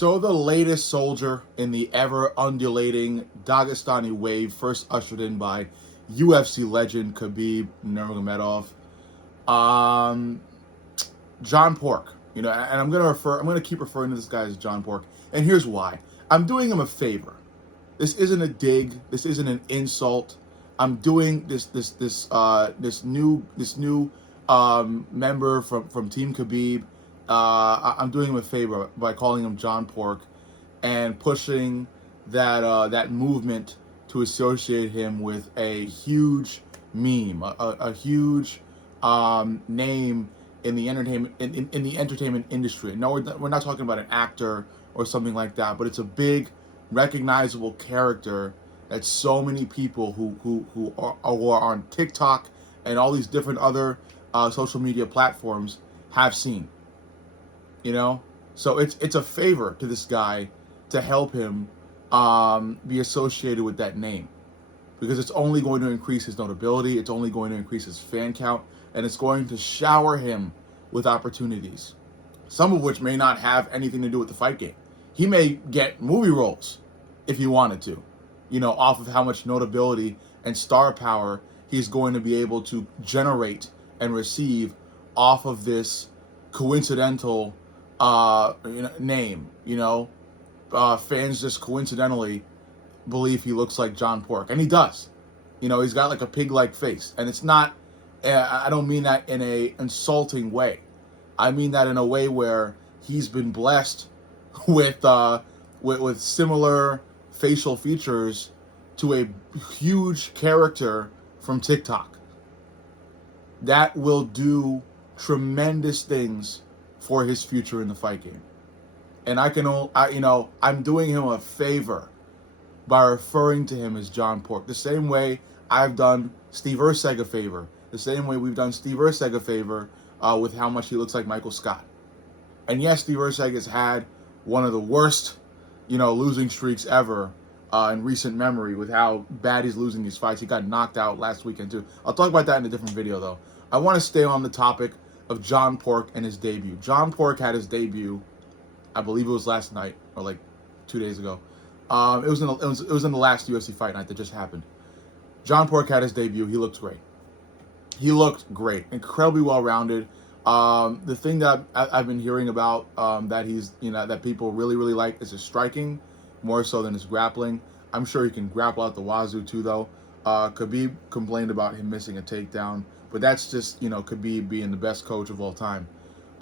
So the latest soldier in the ever undulating Dagestani wave, first ushered in by UFC legend Khabib Nurmagomedov, um, John Pork. And I'm gonna keep referring to this guy as John Pork, and here's why. I'm doing him a favor. This isn't a dig. This isn't an insult. I'm doing this new member from Team Khabib. I'm doing him a favor by calling him John Pork and pushing that movement to associate him with a huge meme, a huge name in the entertainment industry. No, we're not talking about an actor or something like that, but it's a big, recognizable character that so many people who are on TikTok and all these different other social media platforms have seen. So it's a favor to this guy to help him be associated with that name, because it's only going to increase his notability, it's only going to increase his fan count, and it's going to shower him with opportunities, some of which may not have anything to do with the fight game. He may get movie roles if he wanted to, off of how much notability and star power he's going to be able to generate and receive off of this coincidental name. Fans just coincidentally believe he looks like John Pork, and he does. He's got like a pig-like face, and it's not. I don't mean that in a insulting way. I mean that in a way where he's been blessed with similar facial features to a huge character from TikTok that will do tremendous things for his future in the fight game. And I'm doing him a favor by referring to him as John Pork, the same way I've done Steve Erceg a favor, the same way we've done Steve Erceg a favor with how much he looks like Michael Scott. And yes, Steve Erceg has had one of the worst, losing streaks ever in recent memory with how bad he's losing these fights. He got knocked out last weekend too. I'll talk about that in a different video though. I want to stay on the topic of John Pork and his debut. John Pork had his debut, I believe it was last night or like 2 days ago. It was in the last UFC fight night that just happened. John Pork had his debut. He looked great. Incredibly well-rounded. The thing that I've been hearing about that that people really like is his striking, more so than his grappling. I'm sure he can grapple out the wazoo too, though. Khabib complained about him missing a takedown, but that's just Khabib being the best coach of all time,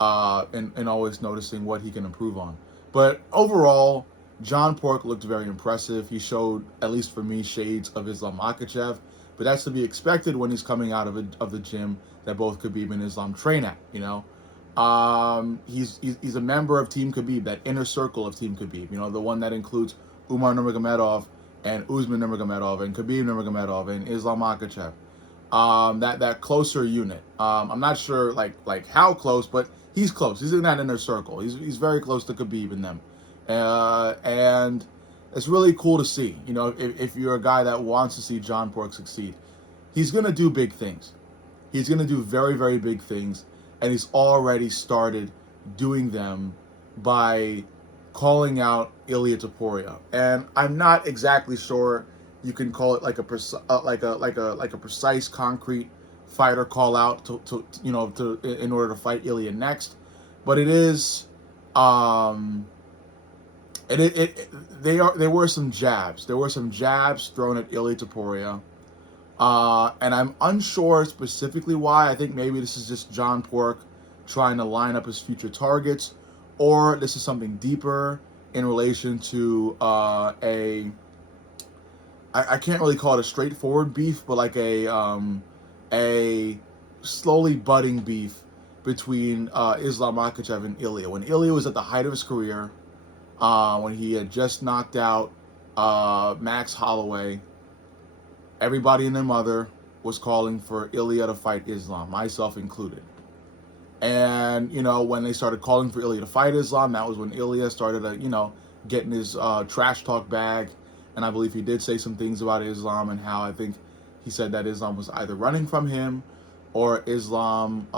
and always noticing what he can improve on. But overall, John Pork looked very impressive. He showed, at least for me, shades of Islam Makhachev, but that's to be expected when he's coming out of the gym that both Khabib and Islam train at. He's a member of Team Khabib, that inner circle of Team Khabib. The one that includes Umar Nurmagomedov and Usman Nurmagomedov and Khabib Nurmagomedov and Islam Makhachev. That closer unit. I'm not sure like how close, but he's close. He's in that inner circle. He's very close to Khabib and them. And it's really cool to see, if you're a guy that wants to see John Pork succeed. He's going to do big things. He's going to do very, very big things, and he's already started doing them by calling out Ilia Topuria. And I'm not exactly sure you can call it like a precise, concrete fighter call out to in order to fight Ilia next, but it is there were some jabs. There were some jabs thrown at Ilia Topuria. And I'm unsure specifically why. I think maybe this is just John Pork trying to line up his future targets, or this is something deeper in relation to I can't really call it a straightforward beef, but like a slowly budding beef between Islam Makhachev and Ilia. When Ilia was at the height of his career, when he had just knocked out Max Holloway, everybody and their mother was calling for Ilia to fight Islam, myself included. And, when they started calling for Ilia to fight Islam, that was when Ilia started, getting his trash talk bag. And I believe he did say some things about Islam and how I think he said that Islam was either running from him or Islam,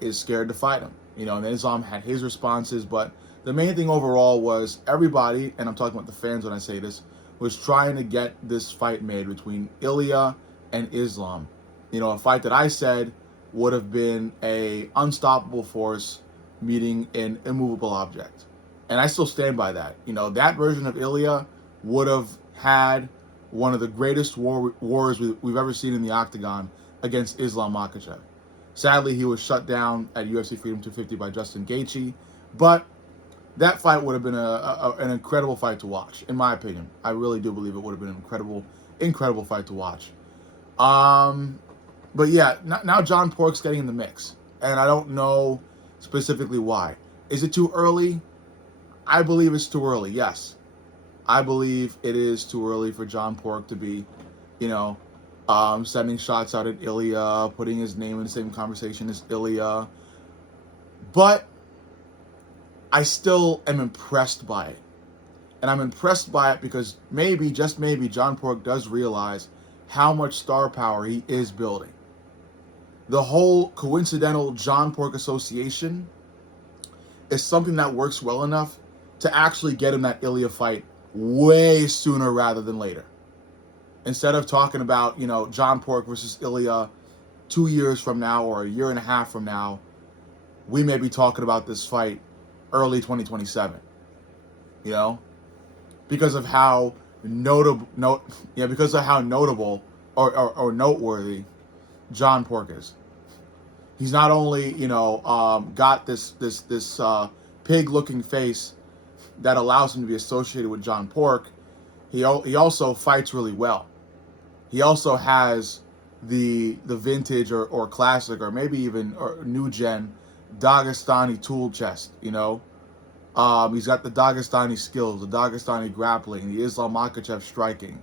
is scared to fight him. And Islam had his responses, but The main thing overall was everybody, and I'm talking about the fans when I say this, was trying to get this fight made between Ilya and Islam. A fight that I said would have been a unstoppable force meeting an immovable object. And I still stand by that. That version of Ilya would have had one of the greatest wars we've ever seen in the octagon against Islam Makhachev. Sadly, he was shut down at UFC Freedom 250 by Justin Gaethje, but that fight would have been an incredible fight to watch, in my opinion. I really do believe it would have been an incredible fight to watch. But yeah, now John Pork's getting in the mix, and I don't know specifically why. Is it too early? I believe it's too early, yes. I believe it is too early for John Pork to be, sending shots out at Ilya, putting his name in the same conversation as Ilya. But I still am impressed by it. And I'm impressed by it because maybe, just maybe, John Pork does realize how much star power he is building. The whole coincidental John Pork association is something that works well enough to actually get him that Ilya fight way sooner rather than later. Instead of talking about, John Pork versus Ilya 2 years from now or a year and a half from now, we may be talking about this fight early 2027. Because of how notable or noteworthy John Pork is. He's not only, got this pig-looking face that allows him to be associated with John Pork. He also fights really well. He also has the vintage or classic or maybe even new gen Dagestani tool chest. He's got the Dagestani skills, the Dagestani grappling, the Islam Makhachev striking.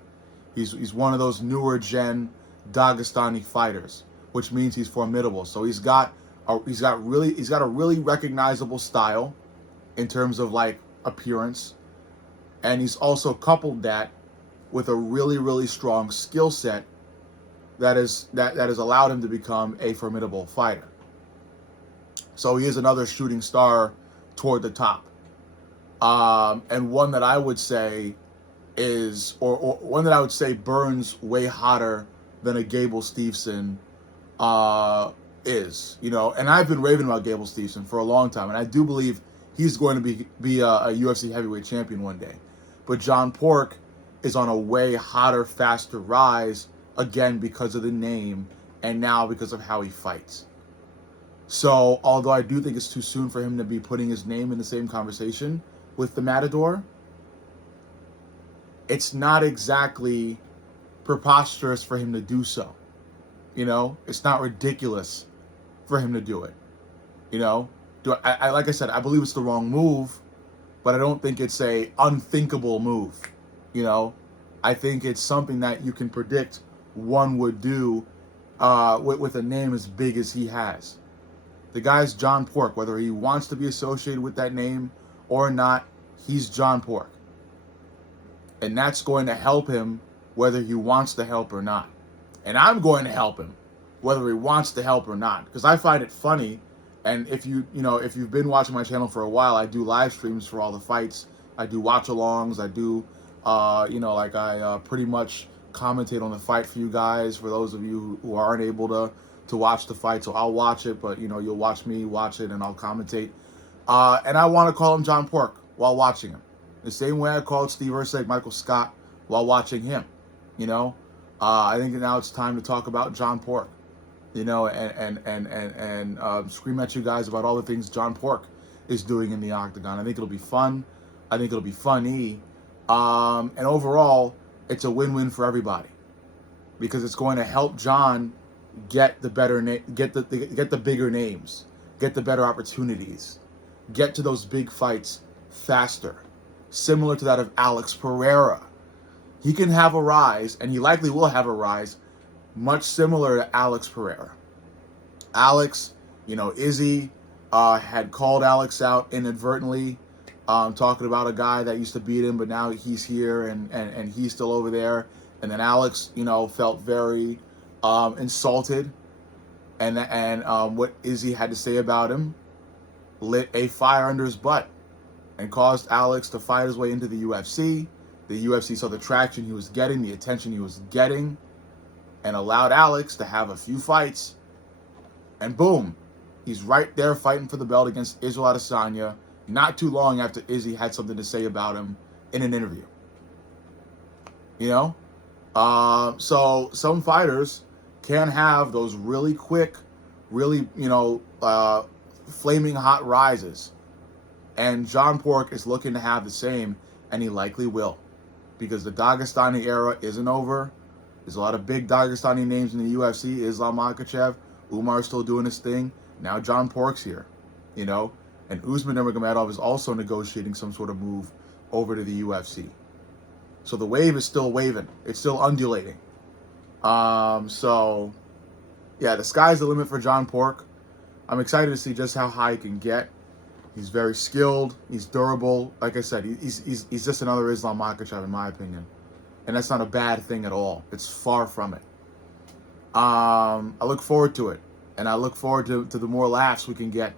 He's one of those newer gen Dagestani fighters, which means he's formidable. So he's got a really recognizable style in terms of like appearance, and he's also coupled that with a really, really strong skill set that has allowed him to become a formidable fighter. So he is another shooting star toward the top, and one that I would say burns way hotter than a Gable Steveson is. And I've been raving about Gable Steveson for a long time, and I do believe he's going to be a UFC heavyweight champion one day. But John Pork is on a way hotter, faster rise, again, because of the name, and now because of how he fights. So, although I do think it's too soon for him to be putting his name in the same conversation with the Matador, it's not exactly preposterous for him to do so. It's not ridiculous for him to do it. Like I said, I believe it's the wrong move, but I don't think it's a unthinkable move. I think it's something that you can predict one would do with a name as big as he has. The guy's John Pork. Whether he wants to be associated with that name or not, he's John Pork. And that's going to help him whether he wants to help or not. And I'm going to help him whether he wants to help or not, because I find it funny. And if you've been watching my channel for a while, I do live streams for all the fights. I do watch-alongs. I do, I pretty much commentate on the fight for you guys, for those of you who aren't able to watch the fight. So I'll watch it, but, you'll watch me watch it and I'll commentate. And I want to call him John Pork while watching him. The same way I called Steve Erceg Michael Scott while watching him. I think now it's time to talk about John Pork. And scream at you guys about all the things John Pork is doing in the octagon. I think it'll be fun. I think it'll be funny. And overall, it's a win-win for everybody, because it's going to help John get the get the bigger names, get the better opportunities, get to those big fights faster, similar to that of Alex Pereira. He can have a rise, and he likely will have a rise, much similar to Alex Pereira. Alex, Izzy had called Alex out inadvertently, talking about a guy that used to beat him, but now he's here and he's still over there. And then Alex, felt very insulted, and what Izzy had to say about him lit a fire under his butt. and caused Alex to fight his way into the UFC. The UFC saw the traction he was getting, the attention he was getting, and allowed Alex to have a few fights. And boom, he's right there fighting for the belt against Israel Adesanya, not too long after Izzy had something to say about him in an interview. You know? So some fighters can have those really quick, really, flaming hot rises. And John Pork is looking to have the same, and he likely will. Because the Dagestani era isn't over. There's a lot of big Dagestani names in the UFC. Islam Makhachev, Umar's still doing his thing. Now John Pork's here, And Usman Nurmagomedov is also negotiating some sort of move over to the UFC. So the wave is still waving. It's still undulating. So, yeah, the sky's the limit for John Pork. I'm excited to see just how high he can get. He's very skilled. He's durable. Like I said, he's just another Islam Makhachev, in my opinion. And that's not a bad thing at all. It's far from it. I look forward to it. And I look forward to the more laughs we can get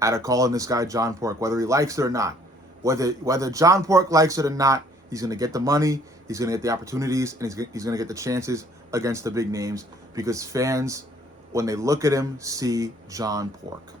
out of calling this guy John Pork, whether he likes it or not. Whether John Pork likes it or not, he's going to get the money, he's going to get the opportunities, and he's going to get the chances against the big names because fans, when they look at him, see John Pork.